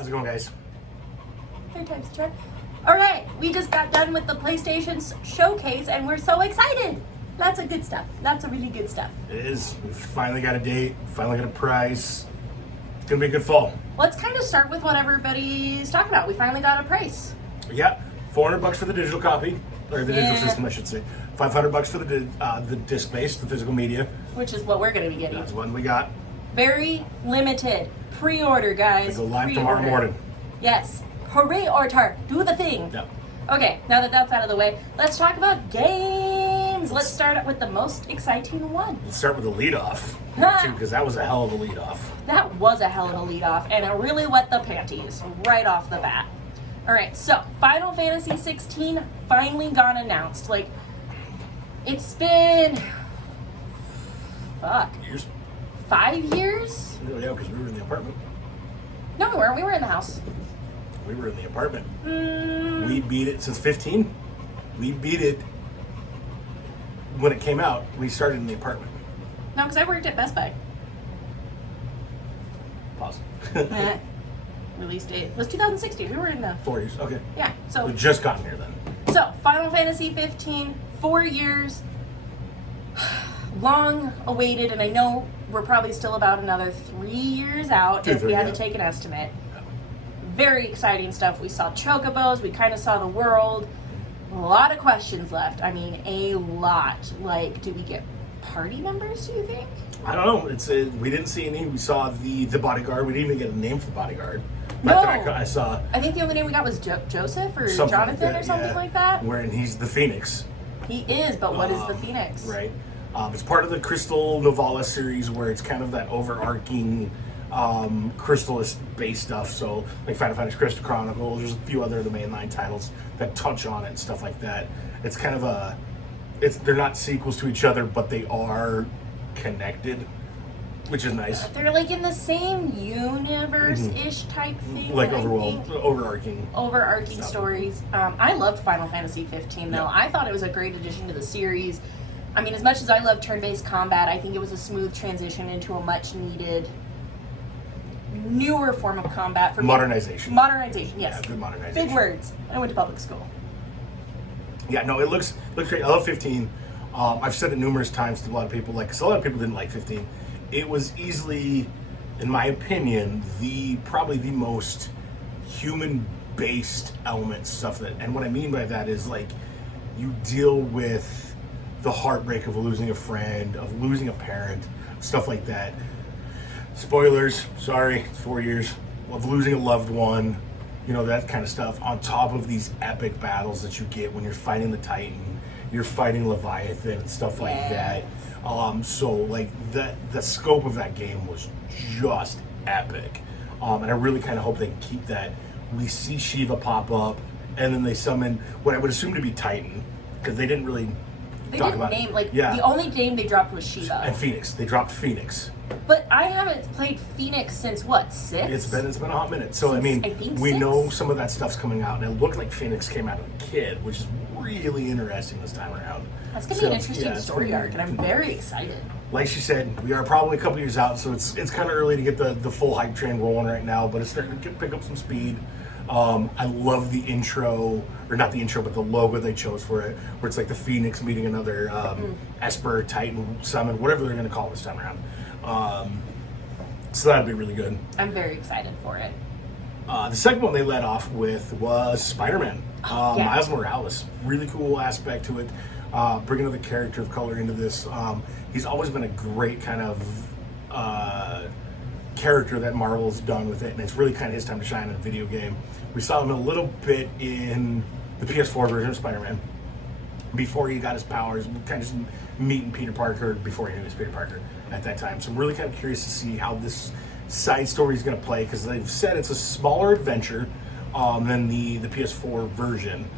How's it going, guys? Third time's a charm. All right, we just got done with the PlayStation showcase, and we're so excited. Lots of good stuff. Lots of really good stuff. It is. We finally got a date. Finally got a price. It's gonna be a good fall. Let's kind of start with what everybody's talking about. We finally got a price. Yeah, $400 for the digital copy, or the digital Yeah. system, I should say. $500 for the disc-based, the physical media. Which is what we're going to be getting. That's one we got. Very limited. Pre-order, guys. Go live Pre-order. tomorrow morning. Yes. Hooray, Ortar. Do the thing. Yep. Okay, now that that's out of the way, let's talk about games. Let's start out with the most exciting one. Let's start with the lead-off, too, because that was a hell of a lead-off. That was a hell of a lead off, and it really wet the panties right off the bat. All right, so Final Fantasy 16 finally got announced. Like, it's been Years? 5 years? Yeah, because we were in the apartment. No, we weren't. We were in the house. We were in the apartment. We beat it since 15. We beat it when it came out. We started in the apartment. No, because I worked at Best Buy. Pause. Release date was 2016. We were in the 4 years. Okay. yeah. So We've just gotten here then. So, Final Fantasy 15, 4 years, long awaited, and I know we're probably still about another 3 years out if we had to take an estimate. Very exciting stuff. We saw chocobos, we kind of saw the world. A lot of questions left. I mean, a lot. Like, do we get party members, do you think? I don't know. We didn't see any. We saw the bodyguard. We didn't even get a name for the bodyguard. No. I saw I think the only name we got was Joseph or something like Jonathan that, or something yeah. like that. Wherein he's the Phoenix. He is, but what is the Phoenix? Right. It's part of the Crystal Novella series where it's kind of that overarching Crystalist-based stuff. So, like Final Fantasy Crystal Chronicles, there's a few other of the mainline titles that touch on it and stuff like that. It's kind of they're not sequels to each other, but they are connected, which is nice. They're like in the same universe-ish type thing. Like I think. overarching stuff. Stories. I loved Final Fantasy 15 though. Yeah. I thought it was a great addition to the series. I mean, as much as I love turn-based combat, I think it was a smooth transition into a much-needed newer form of combat for Modernization. Modernization, yes. Yeah, good modernization. Big words. I went to public school. Yeah, no, it looks great. I love 15. I've said it numerous times to a lot of people. Because a lot of people didn't like 15. It was easily, in my opinion, probably the most human-based element stuff and what I mean by that is like you deal with the heartbreak of losing a friend, of losing a parent, stuff like that. Spoilers, sorry, it's 4 years, of losing a loved one, that kind of stuff, on top of these epic battles that you get when you're fighting the Titan, you're fighting Leviathan and stuff like that. So like the scope of that game was just epic. And I really kind of hope they can keep that. We see Shiva pop up, and then they summon what I would assume to be Titan, because they didn't really talk about name, it. Yeah. The only name they dropped was Shiva. And Phoenix. They dropped Phoenix. But I haven't played Phoenix since what, 6? It's been a hot minute. So I think we 6? know some of that stuff's coming out, and it looked like Phoenix came out of a kid, which is really interesting this time around. That's gonna be an interesting story arc, and I'm very excited. Like she said, we are probably a couple years out, so it's kind of early to get the full hype train rolling right now, but it's starting to pick up some speed. I love the intro, or not the intro, but the logo they chose for it, where it's like the Phoenix meeting another Esper, Titan, Summon, whatever they're going to call it this time around. So that'd be really good. I'm very excited for it. The second one they led off with was Spider-Man. Yeah. Miles Morales. Really cool aspect to it. Bringing another character of color into this. He's always been a great kind of character that Marvel's done with it, and it's really kind of his time to shine in a video game. We saw him a little bit in the PS4 version of Spider-Man. Before he got his powers, kind of just meeting Peter Parker before he knew he was Peter Parker at that time. So I'm really kind of curious to see how this side story is going to play, because they've said it's a smaller adventure than the PS4 version.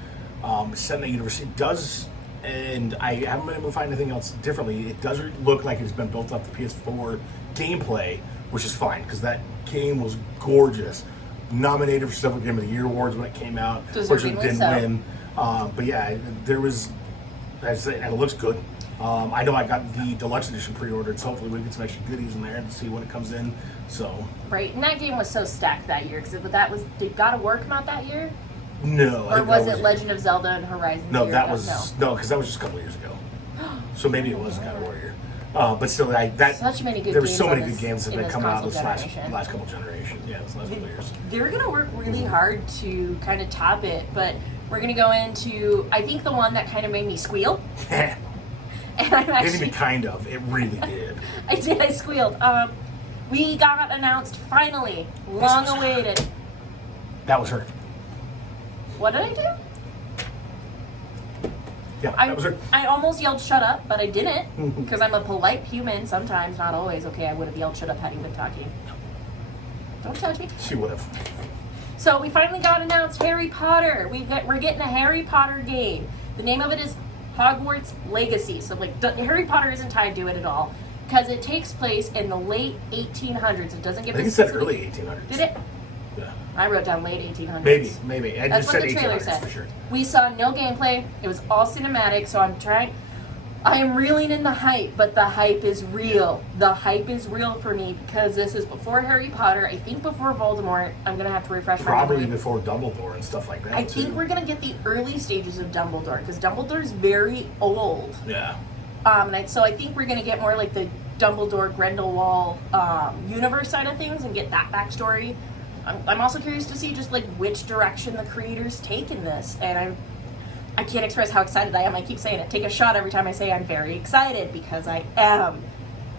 Set in that universe. It does, and I haven't been able to find anything else differently, it does look like it's been built up the PS4 gameplay, which is fine, because that game was gorgeous. Nominated for several Game of the Year awards when it came out. Which it didn't win. But yeah, there was, and it looks good. I know I got the deluxe edition pre-ordered, so hopefully we get some extra goodies in there to see when it comes in. So Right, and that game was so stacked that year because did God of War come out that year, no, or was it Legend of Zelda and Horizon? No, that was no, because that was just a couple years ago. So maybe it was God of War year. But still, Such many good there were games so many on good this- games that in have this come out console this generation. last couple generations. Yeah, this last couple years. They're gonna work really hard to kind of top it, but we're gonna go into I think the one that kind of made me squeal, and I'm Didn't actually even kind of. It really did. I squealed. We got announced finally, long awaited. That was her. What did I do? Yeah, that was her. I almost yelled "shut up," but I didn't because I'm a polite human. Sometimes, not always. Okay, I would have yelled "shut up" had you been talking. Don't touch me. She would have. So we finally got announced Harry Potter. We're getting a Harry Potter game. The name of it is Hogwarts Legacy. So Harry Potter isn't tied to it at all because it takes place in the late 1800s. It doesn't give I think it us said early 1800s. Did it? Yeah. I wrote down late 1800s. Maybe. I That's just what said the trailer 1800s said. for sure. We saw no gameplay. It was all cinematic, so I am reeling in the hype, but the hype is real. The hype is real for me because this is before Harry Potter. I think before Voldemort. I'm going to have to refresh my Probably memory. before Dumbledore and stuff like that. I think we're going to get the early stages of Dumbledore because Dumbledore's very old. Yeah. So I think we're going to get more like the Dumbledore Grindelwald universe side of things and get that backstory. I'm also curious to see just like which direction the creators take in this, and I can't express how excited I am. I keep saying it. Take a shot every time I say I'm very excited because I am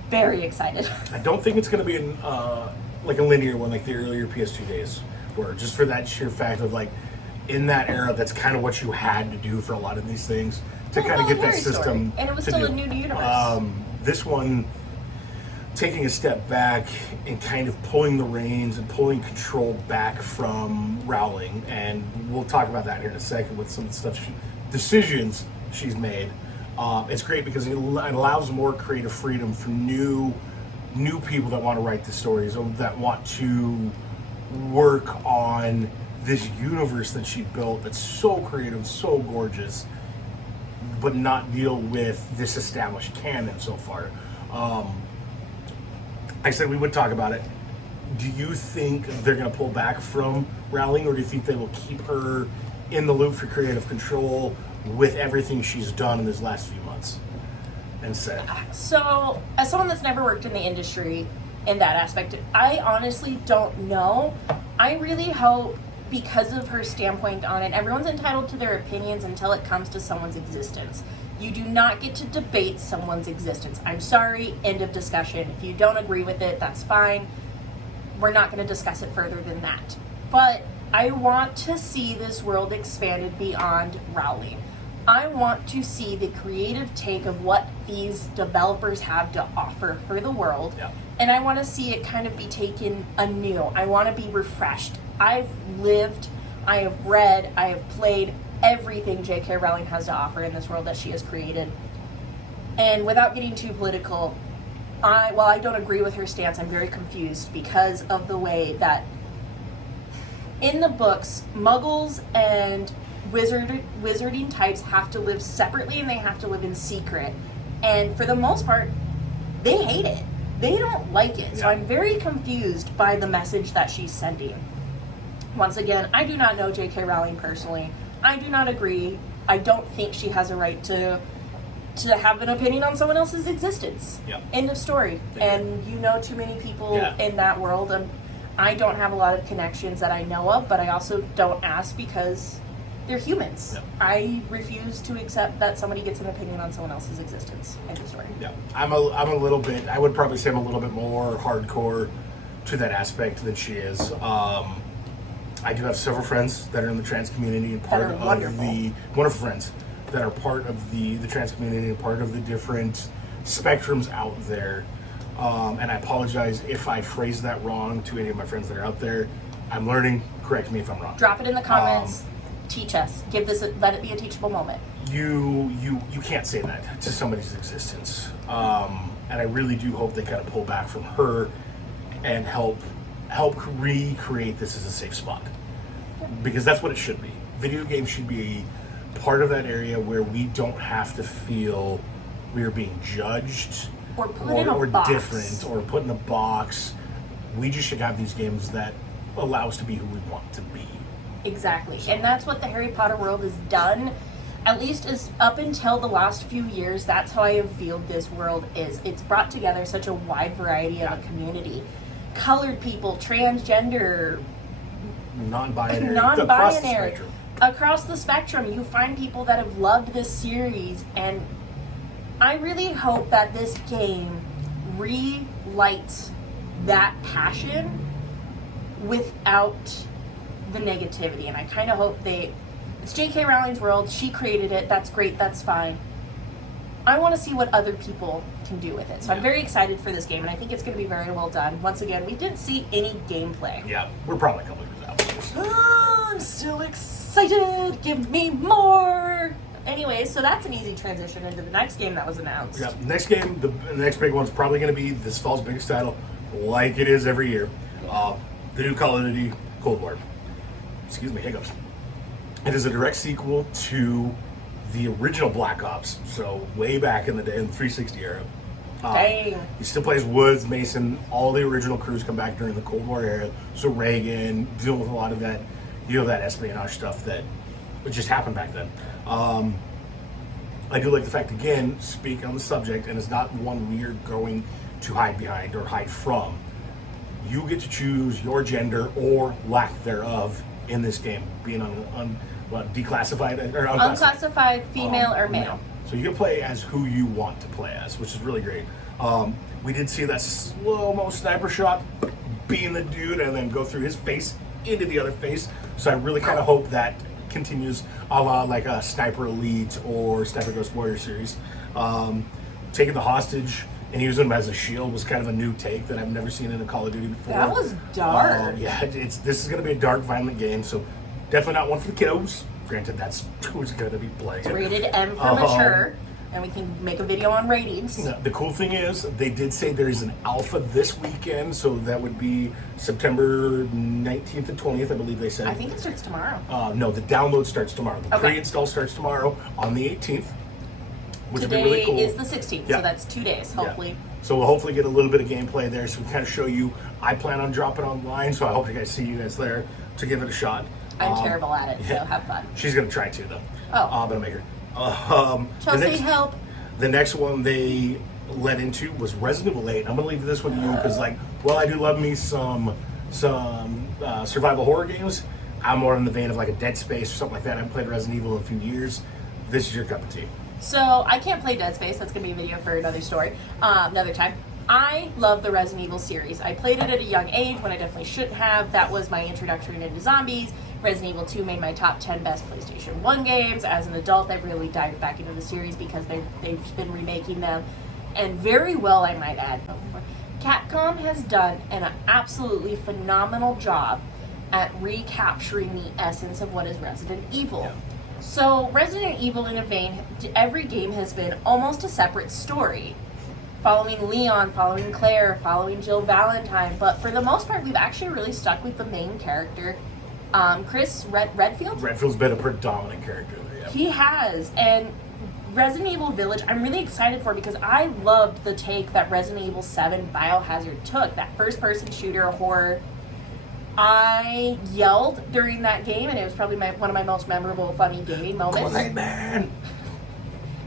very excited. I don't think it's going to be like a linear one like the earlier PS2 days, where just for that sheer fact of like in that era, that's kind of what you had to do for a lot of these things to Well, kind of get that Harry story. system. And it was to still do. a new universe. This one, taking a step back and kind of pulling the reins and pulling control back from Rowling, and we'll talk about that here in a second with some of the stuff decisions she's made. It's great because it allows more creative freedom for new people that want to write the stories or that want to work on this universe that she built that's so creative, so gorgeous, but not deal with this established canon so far. I said we would talk about it. Do you think they're going to pull back from Rowling, or do you think they will keep her in the loop for creative control with everything she's done in these last few months and said? So, as someone that's never worked in the industry in that aspect, I honestly don't know. I really hope, because of her standpoint on it, everyone's entitled to their opinions until it comes to someone's existence. You do not get to debate someone's existence. I'm sorry, end of discussion. If you don't agree with it, that's fine. We're not going to discuss it further than that. But I want to see this world expanded beyond Rowling. I want to see the creative take of what these developers have to offer for the world. Yeah. And I want to see it kind of be taken anew. I want to be refreshed. I've lived, I have read, I have played everything J.K. Rowling has to offer in this world that she has created. And without getting too political, while I don't agree with her stance, I'm very confused because of the way that in the books, muggles and wizarding types have to live separately and they have to live in secret. And for the most part, they hate it. They don't like it. So Yeah. I'm very confused by the message that she's sending. Once again, I do not know J.K. Rowling personally. I do not agree. I don't think she has a right to have an opinion on someone else's existence. Yeah. End of story. Yeah. And you know too many people Yeah. in that world. And I don't have a lot of connections that I know of, but I also don't ask because they're humans. Yeah. I refuse to accept that somebody gets an opinion on someone else's existence. End of story. Yeah, I'm a little bit. I would probably say I'm a little bit more hardcore to that aspect than she is. I do have several friends that are in the trans community and part of the wonderful friends that are part of the trans community and part of the different spectrums out there. And I apologize if I phrased that wrong to any of my friends that are out there. I'm learning. Correct me if I'm wrong. Drop it in the comments. Teach us. Let it be a teachable moment. You can't say that to somebody's existence. And I really do hope they kind of pull back from her and help recreate this as a safe spot. Because that's what it should be. Video games should be part of that area where we don't have to feel we are being judged Or put in a or box. different or put in a box. We just should have these games that allow us to be who we want to be. Exactly. And that's what the Harry Potter world has done. At least as up until the last few years, that's how I have felt this world is. It's brought together such a wide variety of a community. Colored people, transgender, Non-binary, non-binary. Across the spectrum, you find people that have loved this series, and I really hope that this game relights that passion without the negativity. And I kind of hope it's J.K. Rowling's world. She created it. That's great. That's fine. I want to see what other people can do with it. So I'm very excited for this game, and I think it's going to be very well done. Once again, we didn't see any gameplay. Yeah, we're probably a couple years out for this. I'm still excited. Give me more. Anyways, so that's an easy transition into the next game that was announced. Yeah, next game, the next big one's probably going to be this fall's biggest title, like it is every year. The new Call of Duty Cold War. Excuse me, hiccups. It is a direct sequel to the original Black Ops, so way back in the day, in the 360 era. Dang. He still plays Woods, Mason, all the original crews come back during the Cold War era. So Reagan, dealing with a lot of that, that espionage stuff that just happened back then. I do like the fact, again, speaking on the subject, and it's not one we are going to hide behind or hide from. You get to choose your gender or lack thereof in this game, being declassified or Unclassified, female or male. So you can play as who you want to play as, which is really great. We did see that slow-mo sniper shot being the dude and then go through his face into the other face. So I really kind of hope that continues a la like a Sniper Elite or Sniper Ghost Warrior series. Taking the hostage and using him as a shield was kind of a new take that I've never seen in a Call of Duty before. That was dark. This is going to be a dark, violent game, so definitely not one for the kiddos. Granted, that's who's going to be playing it. Rated M for mature, and we can make a video on ratings. The cool thing is, they did say there is an alpha this weekend, so that would be September 19th and 20th, I believe they said. I think it starts tomorrow. No, the download starts tomorrow. The Okay. pre-install starts tomorrow on the 18th, which Today would be really cool. is the 16th, Yeah. so that's 2 days, hopefully. Yeah. So we'll hopefully get a little bit of gameplay there, so we kind of show you. I plan on dropping online, so I hope you guys see you guys there to give it a shot. I'm terrible at it, so yeah. have fun. She's going to try to, though. Oh. But I'll make her. Chelsea, help. The next one they led into was Resident Evil 8. I'm going to leave this one to you because, I do love me some survival horror games. I'm more in the vein of like a Dead Space or something like that. I haven't played Resident Evil in a few years. This is your cup of tea. So I can't play Dead Space. That's going to be a video for another story, another time. I love the Resident Evil series. I played it at a young age when I definitely shouldn't have. That was my introduction into zombies. Resident Evil 2 made my top 10 best PlayStation 1 games. As an adult, I've really dived back into the series because they've been remaking them. And very well, I might add. Capcom has done an absolutely phenomenal job at recapturing the essence of what is Resident Evil. Yeah. So Resident Evil, in a vein, every game has been almost a separate story. Following Leon, following Claire, following Jill Valentine. But for the most part, we've actually really stuck with the main character, Chris Redfield? Redfield's been a predominant character there, yeah. He has. And Resident Evil Village, I'm really excited for because I loved the take that Resident Evil 7 Biohazard took. That first-person shooter horror. I yelled during that game, and it was probably one of my most memorable, funny gaming moments. Man!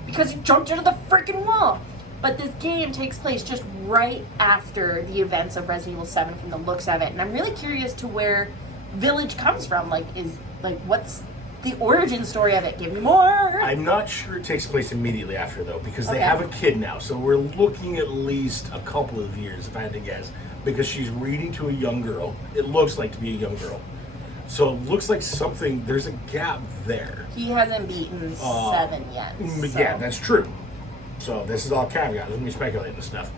Because he jumped into the freaking wall. But this game takes place just right after the events of Resident Evil 7 from the looks of it. And I'm really curious to where Village comes from. What's the origin story of it? Give me more! I'm not sure it takes place immediately after, though, because they Okay. have a kid now. So we're looking at least a couple of years, if I had to guess, because she's reading to a young girl. It looks like to be a young girl. So it looks like there's a gap there. He hasn't beaten 7 yet. So Yeah, that's true. So this is all caveats. Let me speculate and stuff.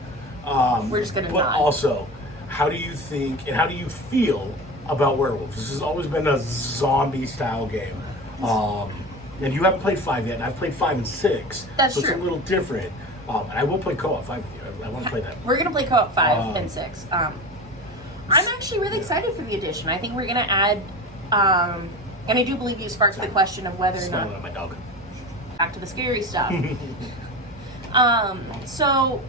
we're just going to But nod. also, how do you think and how do you feel about werewolves? This has always been a zombie-style game. And you haven't played 5 yet, and I've played 5 and 6. That's so true. It's a little different. And I will play co-op 5 with you. I want to play that. We're going to play co-op 5 and 6. I'm actually really excited for the addition. I think we're going to add... and I do believe you sparked the question of whether or Smelling not... at my dog. Back to the scary stuff. So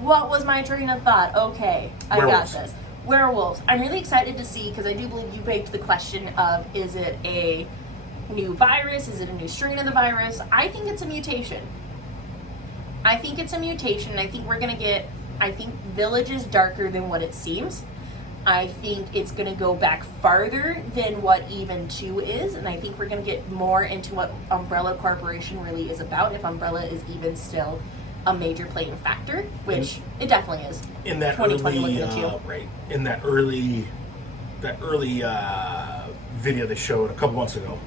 what was my train of thought? Okay, I Werewolves. got this. Werewolves. I'm really excited to see, because I do believe you baked the question of, is it a new virus? Is it a new strain of the virus? I think it's a mutation. I think it's a mutation, and I think we're going to get, I think Village is darker than what it seems. I think it's going to go back farther than what even 2 is, and I think we're going to get more into what Umbrella Corporation really is about, if Umbrella is even still a major playing factor, which it definitely is. In that 2020 early, looking at you. right? In that early video they showed a couple months ago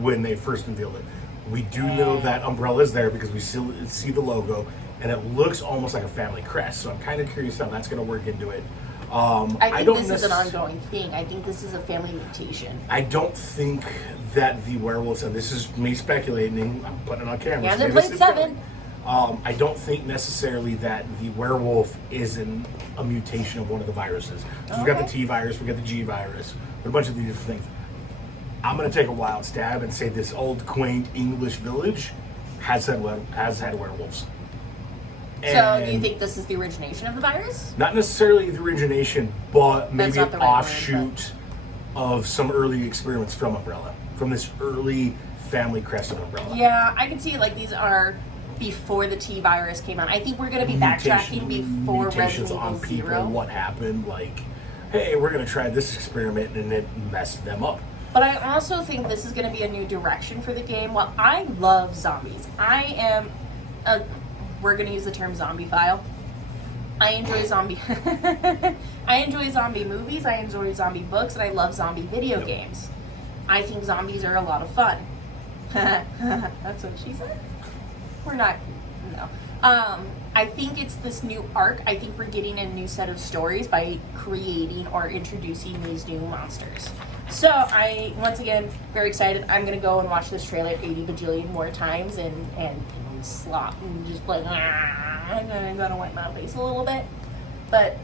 when they first unveiled it, we do know that Umbrella is there because we still see the logo, and it looks almost like a family crest. So I'm kind of curious how that's going to work into it. I think this is an ongoing thing. I think this is a family mutation. I don't think that the werewolves, and this is me speculating, I'm putting it on camera. Yeah, so they maybe played it's 7. I don't think necessarily that the werewolf is a mutation of one of the viruses. So we've got the T virus, we've got the G virus, a bunch of these different things. I'm going to take a wild stab and say this old, quaint English village has had werewolves. So do you think this is the origination of the virus? Not necessarily the origination, but maybe not an the right word, offshoot of some early experiments from Umbrella, from this early family crest of Umbrella. Yeah, I can see it like these are before the T virus came out. I think we're going to be backtracking before mutations Resident on Evil people, 0. what happened, like, hey, we're going to try this experiment, and it messed them up. But I also think this is going to be a new direction for the game. Well, I love zombies. We're going to use the term zombie file. I enjoy zombie movies, I enjoy zombie books, and I love zombie video games. I think zombies are a lot of fun. That's what she said? We're not, no. I think it's this new arc. I think we're getting a new set of stories by creating or introducing these new monsters. So I, once again, very excited. I'm going to go and watch this trailer 80 bajillion more times and slop and just like, I'm going to wipe my face a little bit. But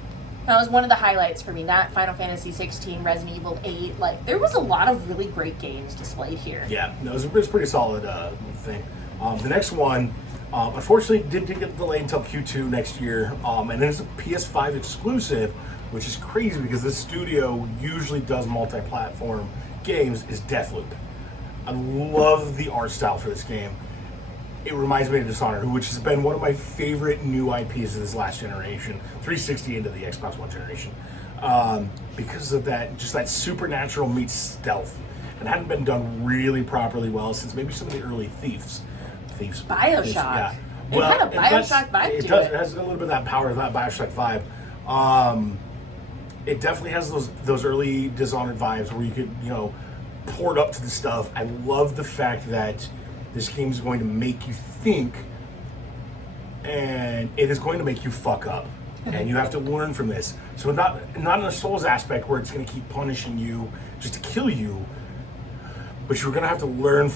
that was one of the highlights for me. That Final Fantasy 16, Resident Evil 8. Like, there was a lot of really great games displayed here. Yeah, no, it was a pretty solid thing. The next one, unfortunately, didn't get delayed until Q2 next year, and it's a PS5 exclusive, which is crazy because this studio usually does multi-platform games, is Deathloop. I love the art style for this game. It reminds me of Dishonored, which has been one of my favorite new IPs of this last generation, 360 into the Xbox One generation, because of that, just that supernatural meets stealth. And hadn't been done really properly well since maybe some of the early Thieves. Bioshock. Yeah. It had a Bioshock vibe it to does. it. It has a little bit of that power of that Bioshock vibe. It definitely has those early Dishonored vibes where you could, pour it up to the stuff. I love the fact that this game is going to make you think, and it is going to make you fuck up, and you have to learn from this. So not in a Souls aspect where it's going to keep punishing you just to kill you, but you're going to have to learn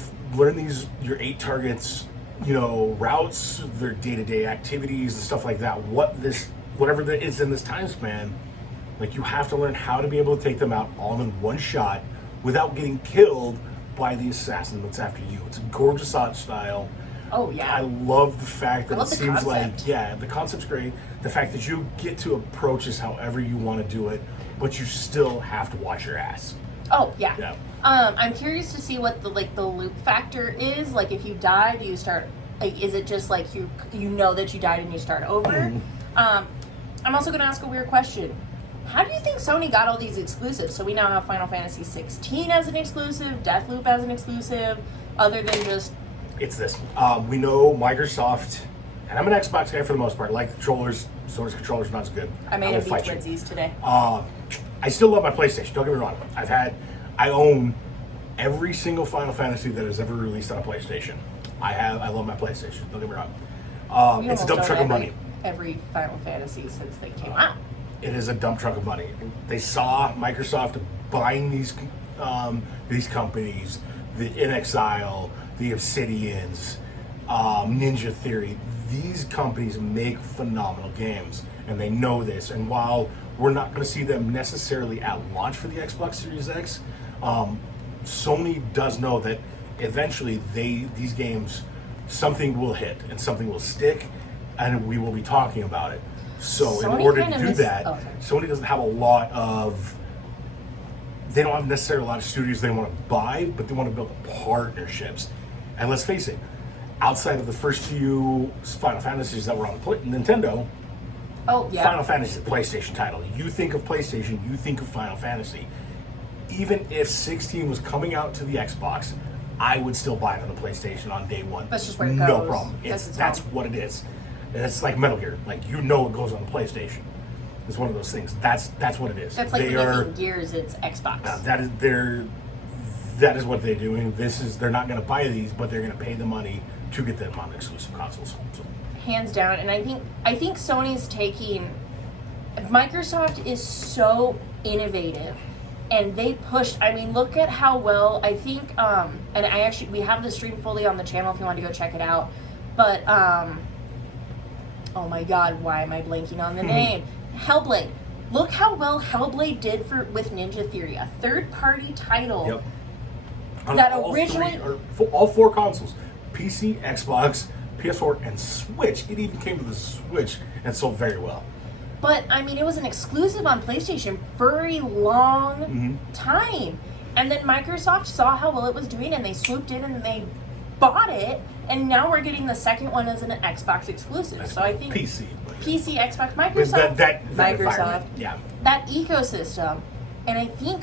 your 8 targets, routes, their day-to-day activities and stuff like that. Whatever that is in this time span, like you have to learn how to be able to take them out all in one shot without getting killed by the assassin that's after you. It's a gorgeous art style. Oh yeah. I love the fact that it seems concept. like, the concept's great. The fact that you get to approach this however you want to do it, but you still have to watch your ass. Oh yeah. Yeah. I'm curious to see what the loop factor is. Like, if you die, do you start? Like, is it just like you know that you died and you start over? I'm also going to ask a weird question. How do you think Sony got all these exclusives? So we now have Final Fantasy 16 as an exclusive, Deathloop as an exclusive, other than just... It's this. We know Microsoft, and I'm an Xbox guy for the most part. I like the controllers. Sonic's controllers not as good. I made will him beat fight you. twinsies today. I still love my PlayStation. Don't get me wrong. I own every single Final Fantasy that has ever released on a PlayStation. I love my PlayStation. Don't get me wrong. It's a dump truck of money. Every Final Fantasy since they came out. It is a dump truck of money. They saw Microsoft buying these companies, the InXile, the Obsidians, Ninja Theory. These companies make phenomenal games, and they know this. And while we're not going to see them necessarily at launch for the Xbox Series X, Sony does know that eventually these games something will hit and something will stick, and we will be talking about it. So Sony in order to kinda do miss- that, oh, sorry. Sony doesn't have a lot of. They don't have necessarily a lot of studios they want to buy, but they want to build partnerships. And let's face it, outside of the first few Final Fantasies that were on Nintendo, Oh, yeah. Final Fantasy is a PlayStation title. You think of PlayStation, you think of Final Fantasy. Even if 16 was coming out to the Xbox, I would still buy it on the PlayStation on day one. That's just where it No goes. problem. That's That's its own. what it is. And it's like Metal Gear. Like, you know it goes on the PlayStation. It's one of those things. That's what it is. That's like They when are, you think Gears, it's Xbox. that is what they're doing. They're not going to buy these, but they're going to pay the money to get them on exclusive consoles. So, Hands down. And I think Sony's taking... Microsoft is so innovative. And they pushed... I mean, look at how well... I think... and we have the stream fully on the channel if you want to go check it out. But... oh my god, why am I blanking on the name? Hellblade. Look how well Hellblade did with Ninja Theory, a third-party title. yep. On That all originally- all four consoles, PC, Xbox, PS4, and Switch. It even came to the Switch and sold very well. But I mean, it was an exclusive on PlayStation for a long Mm-hmm. time, and then Microsoft saw how well it was doing, and they swooped in and they bought it, and now we're getting the second one as an Xbox exclusive. So I think PC, PC, Xbox, but Microsoft, that Microsoft, environment, yeah. that ecosystem, and I think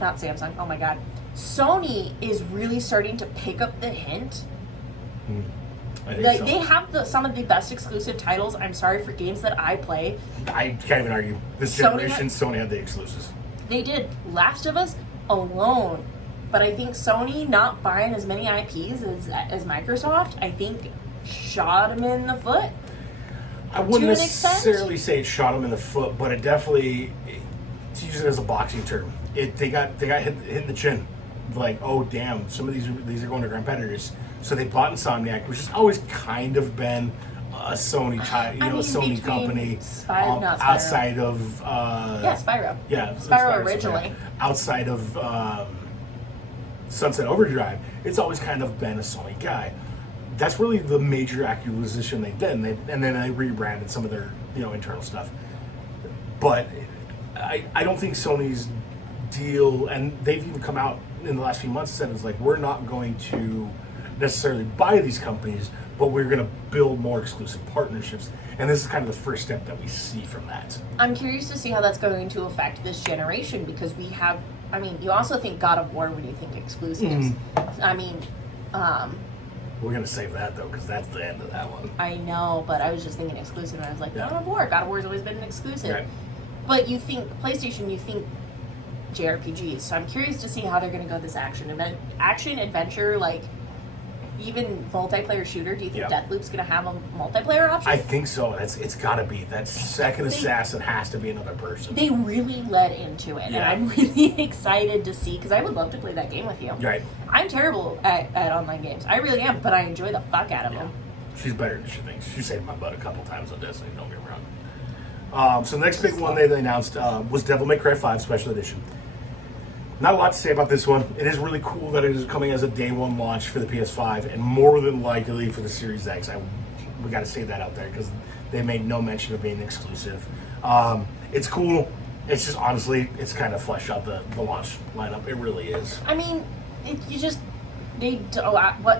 not Samsung. Oh my God, Sony is really starting to pick up the hint. I think Like, so. they have some of the best exclusive titles. I'm sorry, for games that I play. I can't even argue. This Sony generation, Sony had the exclusives. They did Last of Us alone, but I think Sony not buying as many IPs as Microsoft, I think shot them in the foot. I wouldn't an extent? necessarily say it shot him in the foot, but it definitely, to use it as a boxing term, they got hit in the chin. Like, oh damn, some of these are going to competitors. So they bought Insomniac, which has always kind of been a Sony Sony between company not Spyro. outside of Spyro. yeah, Spyro originally. outside of Sunset Overdrive. It's always kind of been a Sony guy. That's really the major acquisition they did, and then they rebranded some of their internal stuff. But I don't think Sony's deal, and they've even come out in the last few months and said it's like, we're not going to necessarily buy these companies, but we're going to build more exclusive partnerships, and this is kind of the first step that we see from that. I'm curious to see how that's going to affect this generation, because we have, I mean, you also think God of War when you think exclusives. I mean, We're going to save that though, because that's the end of that one. I know, but I was just thinking exclusive, and I was like, Yeah. God of War. God of War's always been an exclusive. Right. But you think PlayStation, you think JRPGs. So I'm curious to see how they're going to go this action adventure, like even multiplayer shooter. Do you think Yeah. Deathloop's going to have a multiplayer option? I think so. It's got to be. That second assassin has to be another person. They really led into it, Yeah. and I'm really excited to see, because I would love to play that game with you. Right. I'm terrible at online games. I really am, but I enjoy the fuck out of them. She's better than she thinks. She saved my butt a couple times on Destiny, don't get me wrong. So the next big one they announced was Devil May Cry 5 Special Edition. Not a lot to say about this one. It is really cool that it is coming as a day one launch for the PS5, and more than likely for the Series X. We got to say that out there, because they made no mention of being exclusive. It's cool. It's just, honestly, it's kind of fleshed out the launch lineup. It really is. I mean,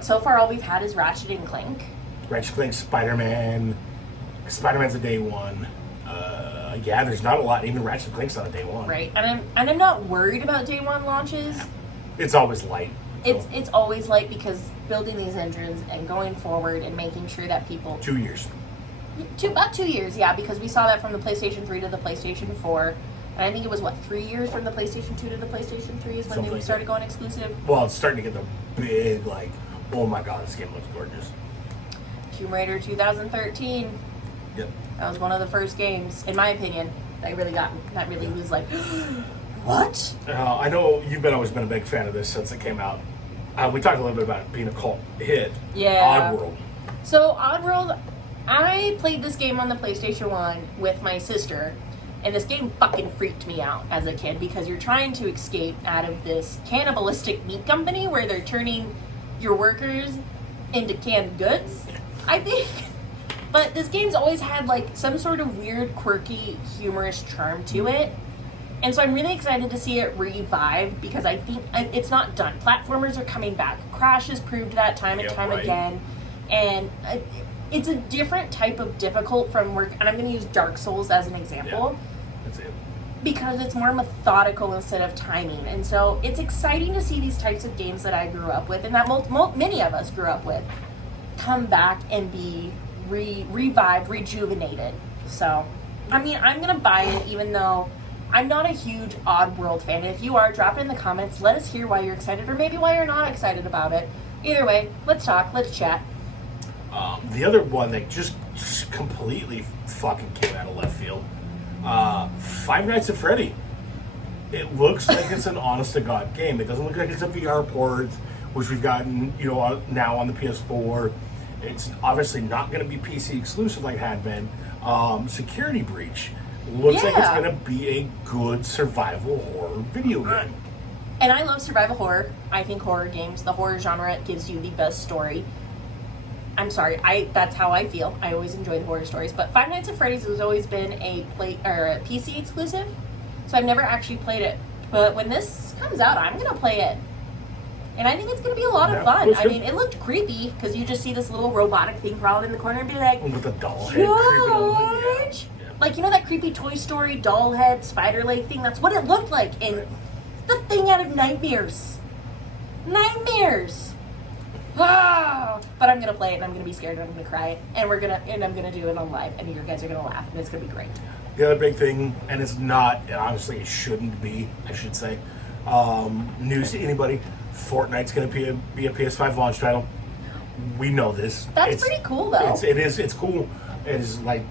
so far all we've had is Ratchet and Clank. Ratchet Clank, Spider-Man. Spider-Man's a day one. Yeah, there's not a lot. Even Ratchet Clank's on a day one. Right, and I'm not worried about day one launches. It's always light. It's always light, because building these engines and going forward and making sure that people 2 years. about 2 years, yeah, because we saw that from the PlayStation 3 to the PlayStation 4, and I think it was 3 years from the PlayStation 2 to the PlayStation 3 is when Something they like started that. going exclusive. Well, it's starting to get the big, like, oh my god, this game looks gorgeous. Tomb Raider 2013. Yep. That was one of the first games, in my opinion, that really was like, what? I know you've always been a big fan of this since it came out. We talked a little bit about it being a cult hit. Yeah. Oddworld. So Oddworld, I played this game on the PlayStation 1 with my sister, and this game fucking freaked me out as a kid, because you're trying to escape out of this cannibalistic meat company where they're turning your workers into canned goods, I think. But this game's always had like some sort of weird, quirky, humorous charm to it. And so I'm really excited to see it revive because I think it's not done. Platformers are coming back. Crash has proved that time and time again. And it's a different type of difficult from work. And I'm going to use Dark Souls as an example. Yeah, that's it. Because it's more methodical instead of timing. And so it's exciting to see these types of games that I grew up with and that many of us grew up with come back and be revived, rejuvenated. So, I mean, I'm going to buy it even though I'm not a huge Oddworld fan. And if you are, drop it in the comments. Let us hear why you're excited or maybe why you're not excited about it. Either way, let's talk. Let's chat. The other one that just completely fucking came out of left field, Five Nights at Freddy. It looks like it's an honest-to-God game. It doesn't look like it's a VR port, which we've gotten, now on the PS4. It's obviously not going to be PC exclusive like it had been. Security Breach. Looks like it's going to be a good survival horror video game. And I love survival horror. I think horror games, the horror genre, gives you the best story. I'm sorry, that's how I feel. I always enjoy the horror stories. But Five Nights at Freddy's has always been a PC exclusive, so I've never actually played it. But when this comes out, I'm going to play it. And I think it's going to be a lot of fun. I mean, it looked creepy because you just see this little robotic thing crawling in the corner and be like, with a doll head creeping on the Like, that creepy Toy Story doll head spider leg thing? That's what it looked like. And the thing out of Nightmares. Ah! But I'm gonna play it and I'm gonna be scared and I'm gonna cry and I'm gonna do it on live and you guys are gonna laugh and it's gonna be great. The other big thing, and it's not, and honestly it shouldn't be, I should say, news to anybody, Fortnite's gonna be a PS5 launch title. We know this. That's pretty cool though. It's cool. It is like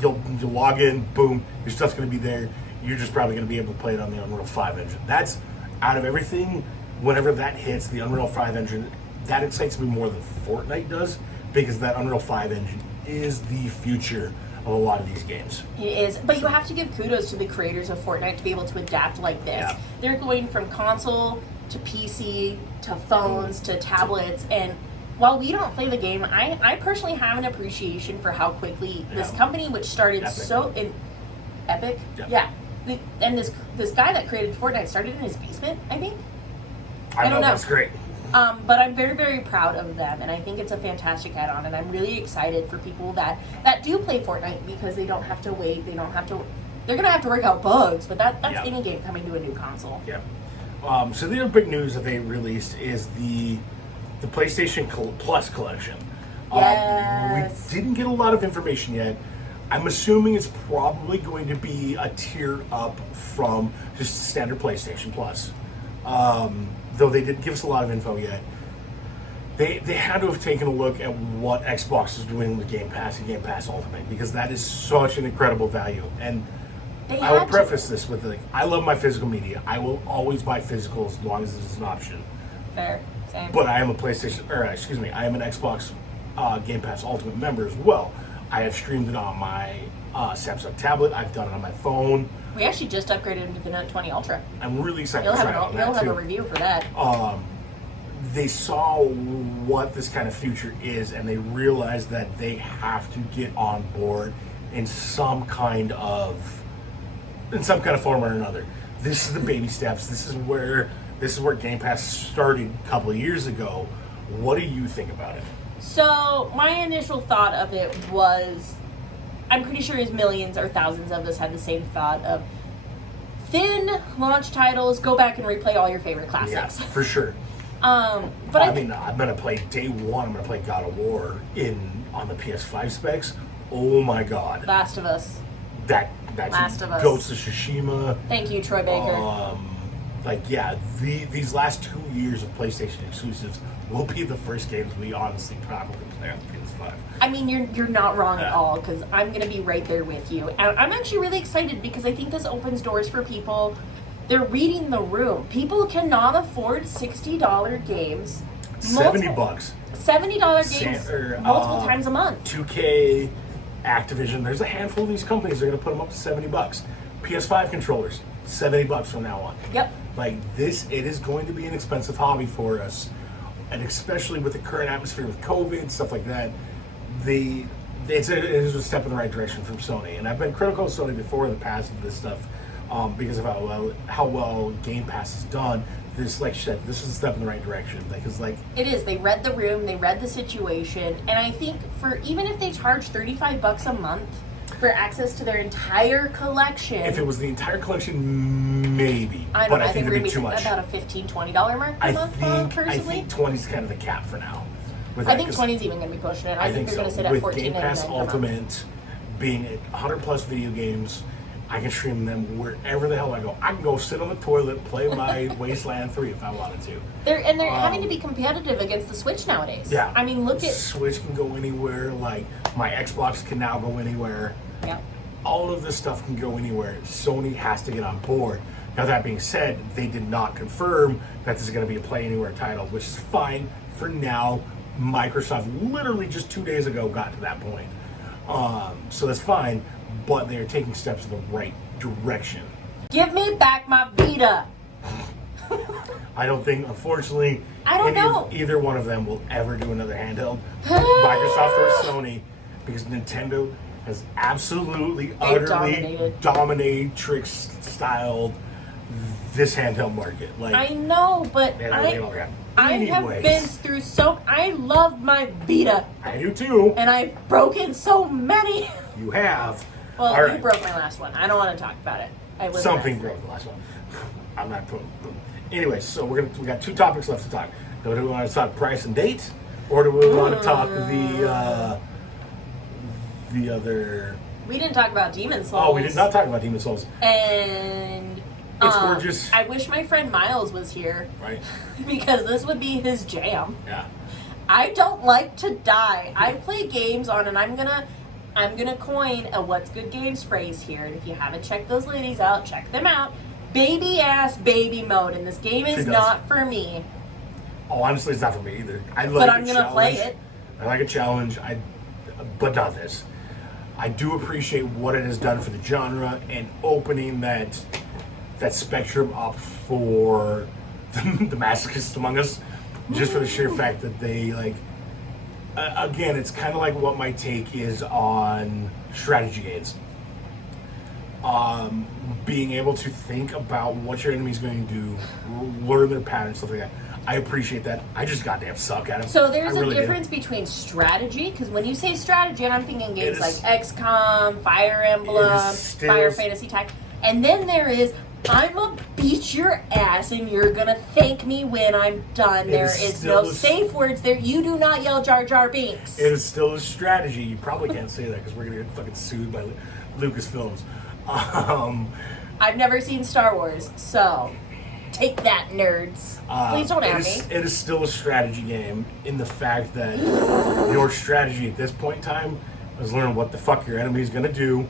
you'll log in, boom, your stuff's gonna be there. You're just probably gonna be able to play it on the Unreal 5 engine. That's out of everything. Whenever that hits the Unreal 5 engine, that excites me more than Fortnite does because that Unreal 5 engine is the future of a lot of these games. It is, but you have to give kudos to the creators of Fortnite to be able to adapt like this. Yeah. They're going from console to PC to phones to tablets, and while we don't play the game, I personally have an appreciation for how quickly this company, which started Epic, and this guy that created Fortnite started in his basement, I think. I know. That's great. But I'm very, very proud of them, and I think it's a fantastic add-on, and I'm really excited for people that do play Fortnite because they don't have to wait, they're going to have to work out bugs, but that's any game coming to a new console. Yeah. So the other big news that they released is the PlayStation Plus collection. Yes. We didn't get a lot of information yet. I'm assuming it's probably going to be a tier up from just standard PlayStation Plus. Though they didn't give us a lot of info yet. They had to have taken a look at what Xbox is doing with Game Pass and Game Pass Ultimate because that is such an incredible value. And I will preface this with I love my physical media. I will always buy physical as long as it's an option. Fair, same. But I am a I am an Xbox Game Pass Ultimate member as well. I have streamed it on my Samsung tablet. I've done it on my phone. We actually just upgraded into the Note 20 Ultra. I'm really excited to try it on that You'll have a review for that. They saw what this kind of future is, and they realized that they have to get on board in some kind of form or another. This is the baby steps. This is where Game Pass started a couple of years ago. What do you think about it? So my initial thought of it was, I'm pretty sure millions or thousands of us had the same thought of thin launch titles, go back and replay all your favorite classics. Yeah, for sure. But I'm going to play day one, I'm going to play God of War on the PS5 specs. Oh my God. Last of Us. That's Last of Us. Ghost of Tsushima. Thank you, Troy Baker. These last 2 years of PlayStation exclusives will be the first games we honestly probably play on the PS5. I mean, you're not wrong at all, because I'm going to be right there with you. And I'm actually really excited because I think this opens doors for people. They're reading the room. People cannot afford $60 games. $70. $70 games multiple times a month. 2K, Activision, there's a handful of these companies that are going to put them up to $70. PS5 controllers, $70 from now on. Yep. It is going to be an expensive hobby for us. and especially with the current atmosphere with COVID, stuff like that, it is a step in the right direction from Sony. And I've been critical of Sony before in the past of this stuff because of how well Game Pass is done. This, like you said, this is a step in the right direction. Because, like, it is. They read the room, they read the situation, and I think for even if they charge $35 a month for access to their entire collection, if it was the entire collection, maybe. I don't but know. I think it'd be too About much. a $15-20 mark per month. Personally, I think 20 is kind of the cap for now. I think 20 is even going to be pushing it. I think they're going to sit at $14.99 With Game Pass per month. Ultimate being 100 plus video games, I can stream them wherever the hell I go. I can go sit on the toilet, play my Wasteland 3 if I wanted to. They're having to be competitive against the Switch nowadays. Yeah. I mean, look at... Switch can go anywhere. Like, my Xbox can now go anywhere. Yeah. All of this stuff can go anywhere. Sony has to get on board. Now, that being said, they did not confirm that this is going to be a Play Anywhere title, which is fine for now. Microsoft literally just 2 days ago got to that point. So that's fine. But they're taking steps in the right direction. Give me back my Vita. I don't think, unfortunately, I don't know. Either one of them will ever do another handheld. Microsoft or Sony, because Nintendo has utterly dominatrix-styled this handheld market. Like, I know, but I have been through I love my Vita. I do too. And I've broken so many. You have. Well, All you right. broke my last one. I don't want to talk about it. Something broke the last one. I'm not putting. Anyway, so we got 2 topics left to talk. Do we want to talk price and date, or do we want to talk the other? We didn't talk about Demon Souls. Oh, we did not talk about Demon Souls. And it's gorgeous. I wish my friend Miles was here. Right. Because this would be his jam. Yeah. I don't like to die. I play games on, and I'm gonna coin a what's good games phrase here. And if you haven't checked those ladies out, check them out. Baby ass baby mode, and this game is not for me. Oh, honestly, it's not for me either. But I'm gonna play it. I like a challenge. But not this. I do appreciate what it has done for the genre and opening that spectrum up for the masochists among us, just for the sheer fact that they like. Again, it's kind of like what my take is on strategy games. Being able to think about what your enemy's going to do, learn their patterns, stuff like that. I appreciate that. I just goddamn suck at it. So there's a difference between strategy, because when you say strategy, I'm thinking games like XCOM, Fire Emblem, Fire Fantasy Type, and then there is I'm gonna beat your ass and you're gonna thank me when I'm done. There is no safe words there. You do not yell Jar Jar Binks. It is still a strategy. You probably can't say that because we're gonna get fucking sued by Lucasfilms. I've never seen Star Wars, so take that, nerds. Please don't at me. It is still a strategy game in the fact that your strategy at this point in time is learn what the fuck your enemy is gonna do,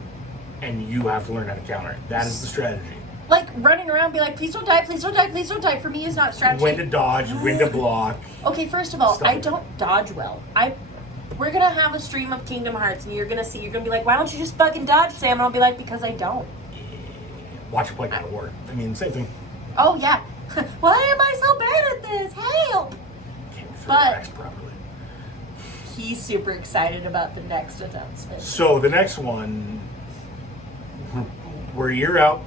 and you have to learn how to counter it. That is the strategy. Like running around, be like, please don't die, please don't die, please don't die. For me, is not strategy. When to dodge, when to block. Okay, first of all, I don't dodge well. We're gonna have a stream of Kingdom Hearts, and you're gonna be like, why don't you just fucking dodge, Sam? And I'll be like, because I don't. Watch you play God of War. I mean, same thing. Oh yeah. Why am I so bad at this? Help! Can't throw the axe properly. He's super excited about the next announcement. So the next one, we're a year out.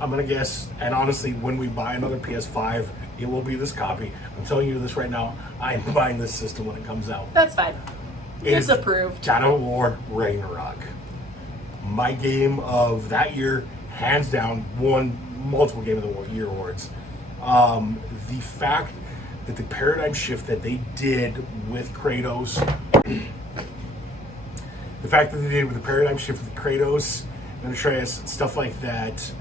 I'm gonna guess, and honestly, when we buy another PS5, it will be this copy. I'm telling you this right now. I am buying this system when it comes out. That's fine. It's approved. God of War Ragnarok. My game of that year, hands down, won multiple Game of the Year awards. The fact that the paradigm shift that they did with Kratos, and Atreus, and stuff like that,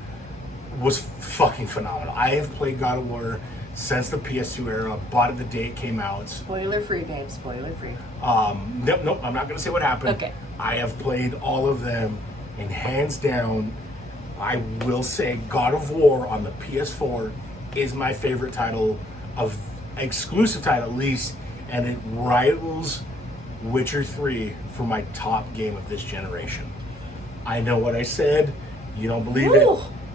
was fucking phenomenal. I have played God of War since the PS2 era, bought it the day it came out. Spoiler free, babe, spoiler free. Nope, I'm not going to say what happened. Okay. I have played all of them, and hands down, I will say God of War on the PS4 is my favorite title, exclusive title at least, and it rivals Witcher 3 for my top game of this generation. I know what I said. You don't believe it.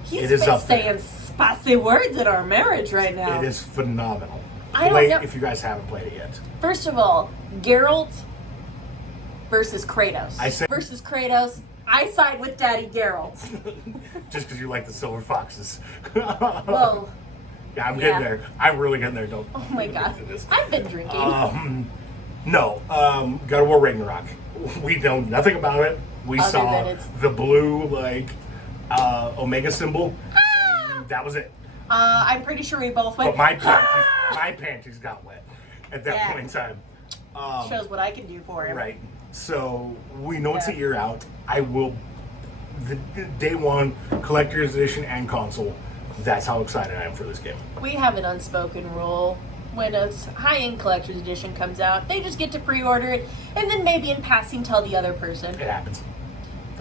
He's been saying spicy words in our marriage right now. It is phenomenal. I play don't know. it if you guys haven't played it yet. First of all, Geralt versus Kratos. Versus Kratos. I side with Daddy Geralt. Just because you like the silver foxes. Well, yeah, I'm getting there. I'm really getting there. Don't. Oh my god. I've been drinking. No. God of War Ragnarok. We know nothing about it. We Other saw than it's- the blue Omega symbol. And that was it. I'm pretty sure we both went. But my panties got wet at that point in time. Shows what I can do for him. Right. So we know it's a year out. I will, the day one, collector's edition and console. That's how excited I am for this game. We have an unspoken rule. When a high-end collector's edition comes out, they just get to pre-order it, and then maybe in passing tell the other person. It happens.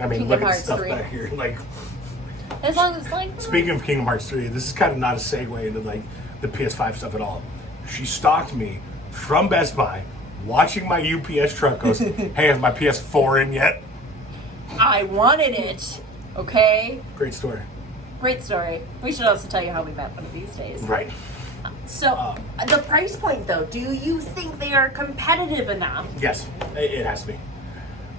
I mean, Kingdom look at the Hearts stuff 3. back here. Like, As long as it's like. speaking of Kingdom Hearts 3, this is kind of not a segue into like the PS5 stuff at all. She stalked me from Best Buy, watching my UPS truck. Goes, "Hey, is my PS4 in yet?" I wanted it. Okay. Great story. Great story. We should also tell you how we met one of these days. Right. So, the price point, though, do you think they are competitive enough? Yes, it has to be.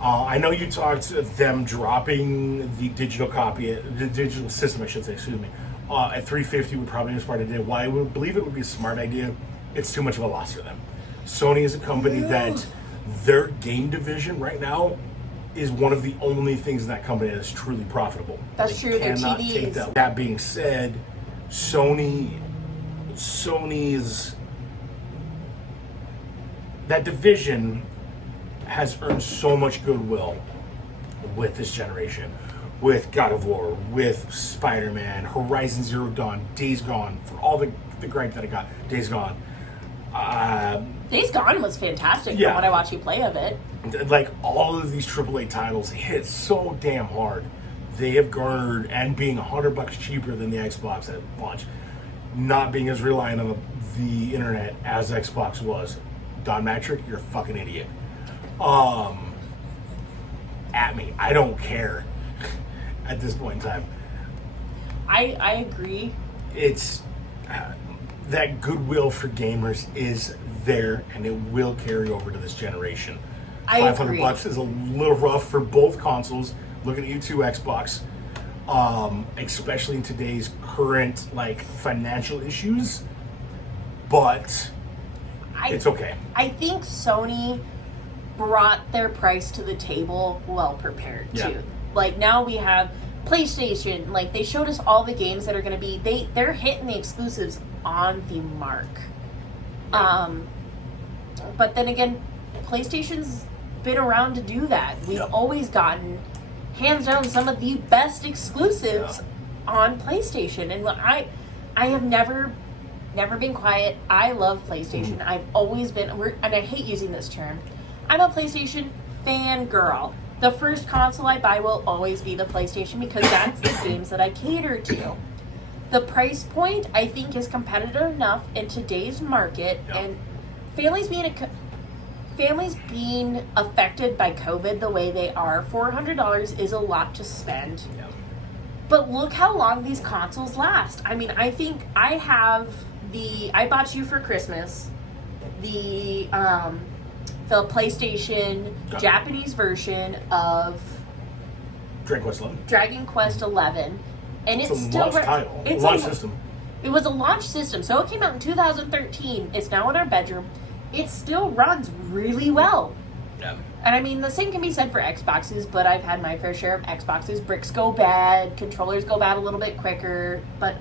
I know you talked them dropping the digital copy, the digital system, I should say, excuse me, at $350 would probably be a smart idea. Why I would believe it would be a smart idea, it's too much of a loss for them. Sony is a company that their game division right now is one of the only things in that company that is truly profitable. That's true, their cannot TVs. take that. That being said, Sony's that division has earned so much goodwill with this generation, with God of War, with Spider-Man, Horizon Zero Dawn, Days Gone, for all the gripe that I got. Days Gone. Days Gone was fantastic Yeah. from what I watched you play of it. Like all of these AAA titles hit so damn hard. They have garnered, and being $100 cheaper than the Xbox at launch, not being as reliant on the internet as Xbox was. Don Matrick, you're a fucking idiot. At me. I don't care at this point in time. I agree. It's that goodwill for gamers is there, and it will carry over to this generation. I agree. $500 is a little rough for both consoles. Looking at you two, Xbox, especially in today's current like financial issues. But it's okay. I think Sony brought their price to the table well prepared Yeah. too. Like now we have PlayStation. Like they showed us all the games that are going to be. They're hitting the exclusives on the mark. But then again, PlayStation's been around to do that. We've always gotten, hands down, some of the best exclusives on PlayStation. And I have never been quiet. I love PlayStation. I've always been, and I hate using this term, I'm a PlayStation fangirl. The first console I buy will always be the PlayStation because that's the games that I cater to. The price point, I think, is competitive enough in today's market, and families being affected by COVID the way they are, $400 is a lot to spend. But look how long these consoles last. I mean, I think I bought you for Christmas the PlayStation Japanese version of Dragon Quest 11, and it's a still launch title. It's launch a system. It was a launch system, so it came out in 2013. It's now in our bedroom. It still runs really well. Yeah. And I mean, the same can be said for Xboxes, but I've had my fair share of Xboxes. Bricks go bad, controllers go bad a little bit quicker, but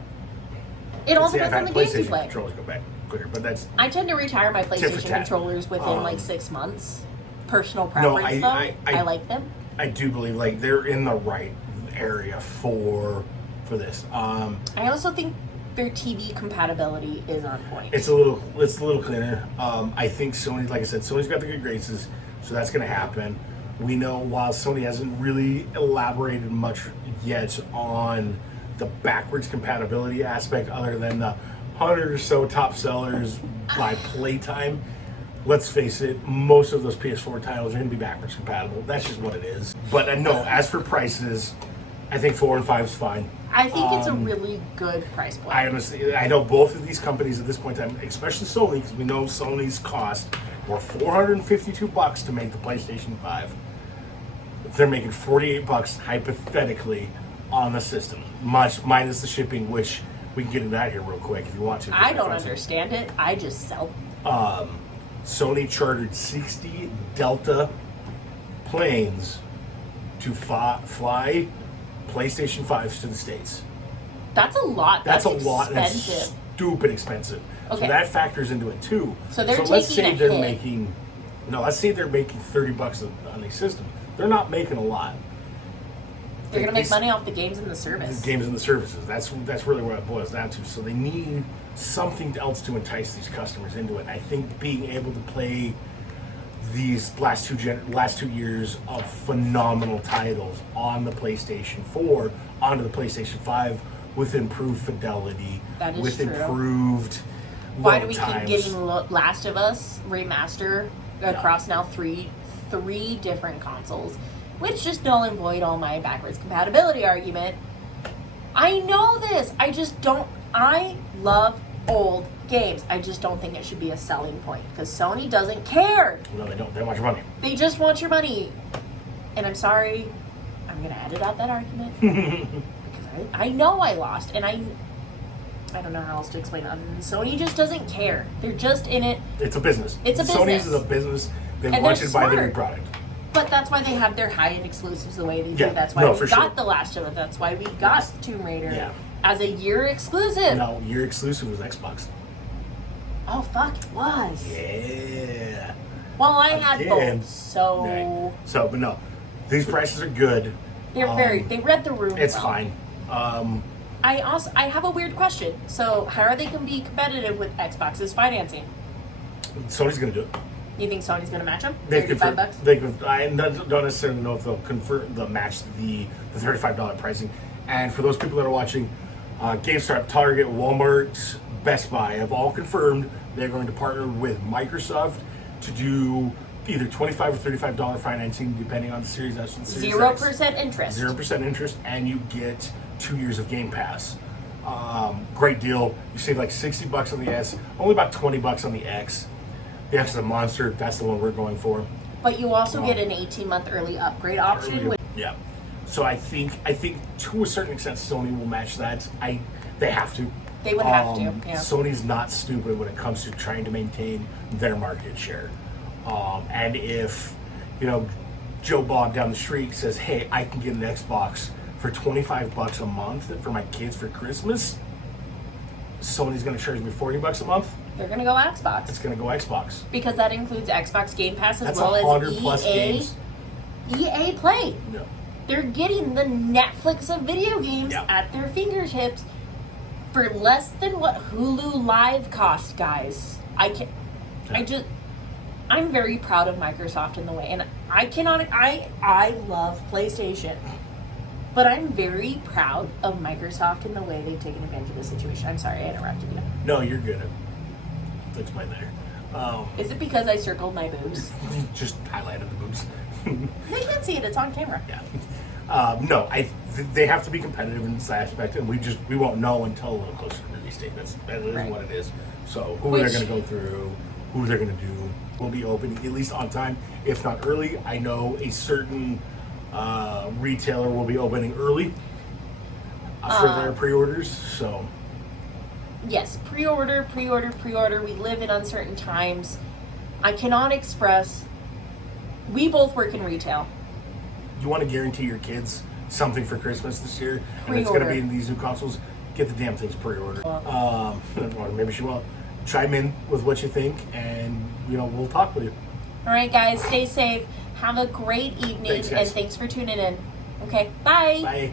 it all depends on the games you play. Controllers go back quicker, but that's I tend to retire my PlayStation tat. controllers within like 6 months. Personal preference, I like them. I do believe like they're in the right area for this. I also think their TV compatibility is on point. It's a little cleaner. I think Sony, like I said, Sony's got the good graces, so that's going to happen. We know while Sony hasn't really elaborated much yet on the backwards compatibility aspect, other than the 100 or so top sellers by playtime. Let's face it, most of those PS4 titles are going to be backwards compatible. That's just what it is. But no, as for prices, I think 4 and 5 is fine. I think it's a really good price point. I know both of these companies at this point in time, especially Sony, because we know Sony's cost were $452 to make the PlayStation 5. They're making $48 hypothetically on the system, much minus the shipping, which we can get into that here real quick if you want to. I don't understand it. I just sell. Sony chartered 60 Delta planes to fly PlayStation 5s to the States. That's a lot. That's a lot. And it's expensive. stupid expensive. Okay. So that factors into it too. So they're let's say taking a they're hit. making let's say they're making $30 on a system. They're not making a lot. They're going to make money off the games and the service. The games and the services. That's really what it boils down to. So they need something else to entice these customers into it. And I think being able to play these last two years of phenomenal titles on the PlayStation 4 onto the PlayStation 5 with improved fidelity, That is with true. improved Why load do we times. keep getting Last of Us remaster across now three different consoles, which just null and void all my backwards compatibility argument. I know this. I just don't. I love old games. I just don't think it should be a selling point because Sony doesn't care. No, they don't. They want your money. They just want your money. And I'm sorry, I'm gonna edit out that argument because I know I lost, and I don't know how else to explain it other than Sony just doesn't care. They're just in it. It's a business. It's a Sony's business. is a business. They And want they're you to buy their new smart. product. But that's why they have their high-end exclusives the way they Yeah, do. That's why no, we for got sure. The Last of Us. That's why we got Tomb Raider Yeah. as a year exclusive. No, your exclusive was Xbox. Oh, fuck, it was. Yeah. Well, I had Again. both, so Right. So, but no, these prices are good. they're they read the room It's well. fine. I have a weird question. So how are they going to be competitive with Xbox's financing? Sony's going to do it. You think Sony's going to match them? They've $35 confirmed. I don't necessarily know if they'll match the $35 pricing. And for those people that are watching, GameStop, Target, Walmart, Best Buy have all confirmed they're going to partner with Microsoft to do either $25 or $35 financing, depending on the Series S and Series X. 0% interest. 0% interest, and you get 2 years of Game Pass. Great deal. You save like $60 on the S, only about $20 on the X. The X is a monster. That's the one we're going for. But you also get an 18-month early upgrade option. Yeah. So I think to a certain extent Sony will match that. They have to. They would have to. Yeah. Sony's not stupid when it comes to trying to maintain their market share. And if Joe Bob down the street says, "Hey, I can get an Xbox for $25 a month for my kids for Christmas," Sony's going to charge me $40 a month. They're going to go Xbox. It's going to go Xbox. Because that includes Xbox Game Pass as That's well 100 as plus games. EA Play. No. They're getting the Netflix of video games Yeah. at their fingertips for less than what Hulu Live cost, guys. I'm very proud of Microsoft in the way, and I love PlayStation, but I'm very proud of Microsoft in the way they've taken advantage of the situation. I'm sorry, I interrupted you. No, you're good. That's my there. Is it because I circled my boobs? Just highlighted the boobs. They can't see it. It's on camera. Yeah. No, they have to be competitive in this aspect, and we won't know until a little closer to release date. That is Right. what it is. So who they're going to go through, who they're going to do, will be open at least on time, if not early. I know a certain retailer will be opening early for their pre-orders. So Yes, pre-order. We live in uncertain times. I cannot express. We both work in retail. you want to guarantee your kids something for Christmas this year, and it's going to be in these new consoles. Get the damn things pre-ordered. Or maybe she won't. Chime in with what you think, and we'll talk with you. All right, guys, stay safe. Have a great evening, Thanks, guys. and thanks for tuning in. Okay, bye. Bye.